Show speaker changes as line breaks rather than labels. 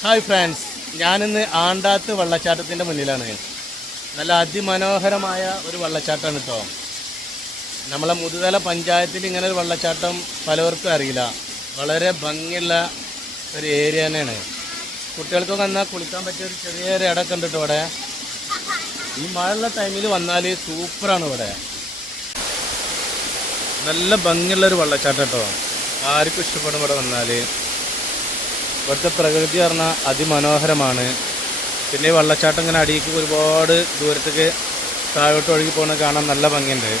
Hi friends ഞാനിന്ന് ആണ്ടാത്ത് വെള്ളച്ചാട്ടത്തിന്റെ മുന്നിലാണ്. നല്ല അതിമനോഹരമായ ഒരു വെള്ളച്ചാട്ടമാണ് കേട്ടോ നമ്മളെ മുതുതല പഞ്ചായത്തിൽ ഇങ്ങനെ ഒരു വെള്ളച്ചാട്ടം പലവർക്കും അറിയില്ല. വളരെ ഭംഗിയുള്ള ഒരു ഏരിയ തന്നെയാണ്. കുട്ടികൾക്കൊക്കെ എന്നാൽ കുളിക്കാൻ പറ്റിയ ഒരു ചെറിയൊരു ഇടമൊക്കെ ഉണ്ട് കേട്ടോ ഇവിടെ ഈ മഴയുള്ള ടൈമിൽ വന്നാൽ സൂപ്പറാണ് ഇവിടെ. നല്ല ഭംഗിയുള്ള ഒരു വെള്ളച്ചാട്ടം കേട്ടോ ആർക്കും ഇഷ്ടപ്പെടും ഇവിടെ വന്നാൽ ഇവിടുത്തെ പ്രകൃതി പറഞ്ഞാൽ അതിമനോഹരമാണ്. പിന്നെ ഈ വെള്ളച്ചാട്ടം ഇങ്ങനെ അടിയിലേക്ക് ഒരുപാട് ദൂരത്തേക്ക് താഴോട്ട് ഒഴുകി പോകുന്നത് കാണാൻ നല്ല ഭംഗിയുണ്ട്.